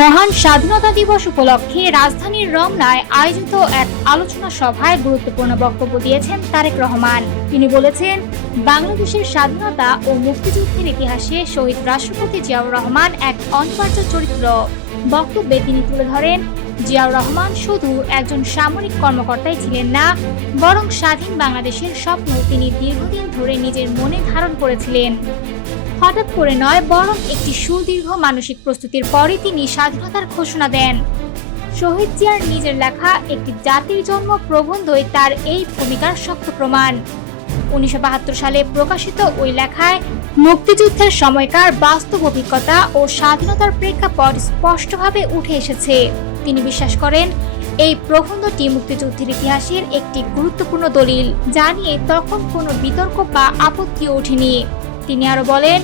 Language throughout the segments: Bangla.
মহান স্বাধীনতা দিবস উপলক্ষে রাজধানীর রমনায় আয়োজিত এক আলোচনা সভায় গুরুত্বপূর্ণ বক্তব্য দিয়েছেন তারেক রহমান। তিনি বলেছেন, বাংলাদেশের স্বাধীনতা ও মুক্তিযুদ্ধের ইতিহাসে শহীদ রাষ্ট্রপতি জিয়াউর রহমান এক অনিবার্য চরিত্র। বক্তব্যে তিনি তুলে ধরেন, জিয়াউর রহমান শুধু একজন সামরিক কর্মকর্তাই ছিলেন না, বরং স্বাধীন বাংলাদেশের স্বপ্ন তিনি দীর্ঘদিন ধরে নিজের মনে ধারণ করেছিলেন। হঠাৎ করে নয়, বরং একটি সুদীর্ঘ মানসিক প্রস্তুতির পরই তিনি স্বাধীনতার ঘোষণা দেন। শহীদ জিয়ার নিজের লেখা একটি জাতির জন্ম প্রবন্ধই তার এই ভূমিকার শক্ত প্রমাণ। 1972 সালে প্রকাশিত ওই লেখায় মুক্তিযুদ্ধের সময়কার বাস্তব অভিজ্ঞতা ও স্বাধীনতার প্রেক্ষাপট স্পষ্টভাবে উঠে এসেছে। তিনি বিশ্বাস করেন, এই প্রবন্ধটি মুক্তিযুদ্ধের ইতিহাসের একটি গুরুত্বপূর্ণ দলিল, যা নিয়ে তখন কোনো বিতর্ক বা আপত্তি ওঠেনি। তিনি আরো বলেন,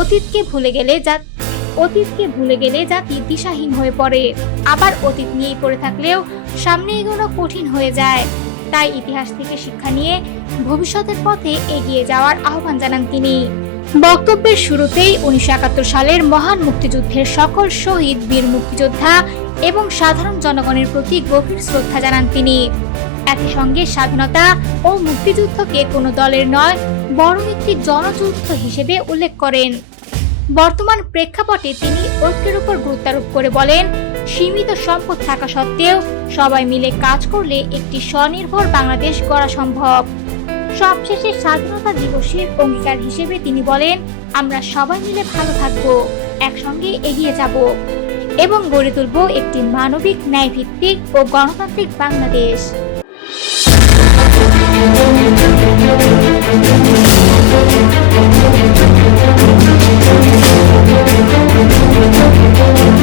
অতীতকে ভুলে গেলে জাতি দিশাহীন হয়ে পড়ে, আবার অতীত নিয়েই পড়ে থাকলেও সামনে এগোনো কঠিন হয়ে যায়। তাই ইতিহাস থেকে শিক্ষা নিয়ে ভবিষ্যতের পথে এগিয়ে যাওয়ার আহ্বান জানান তিনি। বক্তব্যের শুরুতেই 1971 সালের মহান মুক্তিযুদ্ধের সকল শহীদ বীর মুক্তিযোদ্ধা এবং সাধারণ জনগণের প্রতি গভীর শ্রদ্ধা জানান তিনি। একই সঙ্গে স্বাধীনতা ও মুক্তিযুদ্ধকে কোনো দলের নয়, বরং একটি জনযুদ্ধ হিসেবে উল্লেখ করেন। বর্তমান প্রেক্ষাপটে তিনি ঐক্যের উপর গুরুত্বারোপ করে বলেন, সীমিত সম্পদ থাকা সত্ত্বেও সবাই মিলে কাজ করলে একটি স্বনির্ভর বাংলাদেশ গড়া সম্ভব। সবশেষে স্বাধীনতা দিবসের অঙ্গীকার হিসেবে তিনি বলেন, আমরা সবাই মিলে ভালো থাকব, একসঙ্গে এগিয়ে যাব এবং গড়ে তুলব একটি মানবিক, ন্যায়ভিত্তিক ও গণতান্ত্রিক বাংলাদেশ।